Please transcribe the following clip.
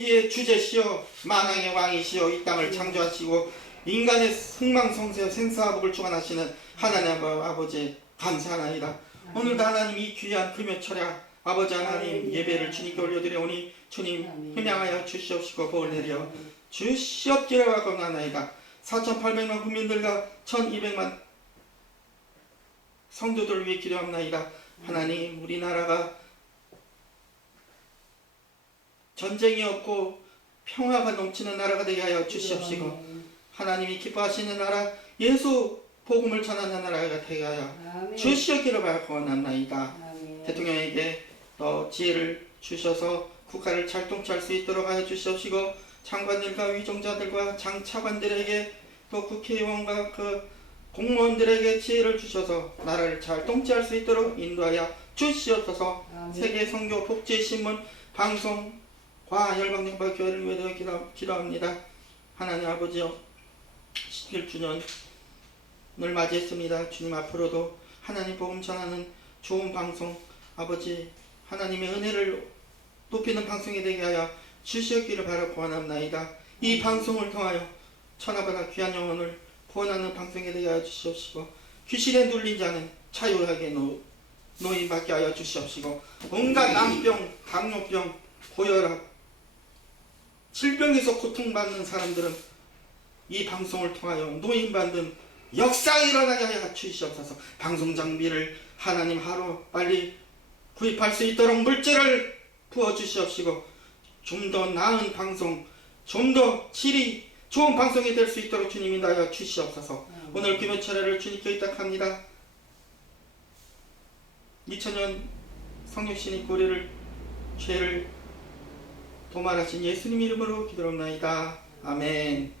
이의 주제시여 만왕의 왕이시여 이 땅을 창조하시고 인간의 흥망성쇠 생사복을 주관하시는 하나님 아버- 아버지 감사하나이다. 오늘도 하나님 이 귀한 금요 철야 아버지 하나님 예배를 주님께 올려드려오니 주님 희망하여 주시옵시고 복을 내려 주시옵기를 하옵나이다. 4,800만 국민들과 1,200만 성도들을 위해 기도합나이다. 하나님 우리나라가 전쟁이 없고 평화가 넘치는 나라가 되게 하여 주시옵시고 하나님이 기뻐하시는 나라 예수 복음을 전하는 나라가 되게 하여 주시옵기를 바라옵나이다. 대통령에게 또 지혜를 주셔서 국가를 잘 통치할 수 있도록 하여 주시옵시고 장관들과 위종자들과 장차관들에게 또 국회의원과 그 공무원들에게 지혜를 주셔서 나라를 잘 통치할 수 있도록 인도하여 주시옵소서. 세계 선교 복지 신문 방송 과 열방정파 교회를 위해 기도, 기도합니다. 하나님 아버지여 11주년을 맞이했습니다. 주님 앞으로도 하나님 복음 전하는 좋은 방송 아버지 하나님의 은혜를 높이는 방송이 되게 하여 주시옵기를 바라 구원합나이다. 이 방송을 통하여 천하보다 귀한 영혼을 구원하는 방송이 되게 하여 주시옵시고 귀신에 눌린 자는 자유하게 노, 노인 받게 하여 주시옵시고 온갖 암병, 당뇨병, 고혈압 질병에서 고통받는 사람들은 이 방송을 통하여 노인받는 역사가 일어나게 하여 주시옵소서. 방송 장비를 하나님 하루 빨리 구입할 수 있도록 물질을 부어주시옵시고 좀 더 나은 방송 좀 더 질이 좋은 방송이 될 수 있도록 주님이 나여 주시옵소서. 오늘 금요철회를 주님께 의탁합니다. 2000년 성육신이 우리를 죄를 도말하신 예수님 이름으로 기도합나이다. 아멘.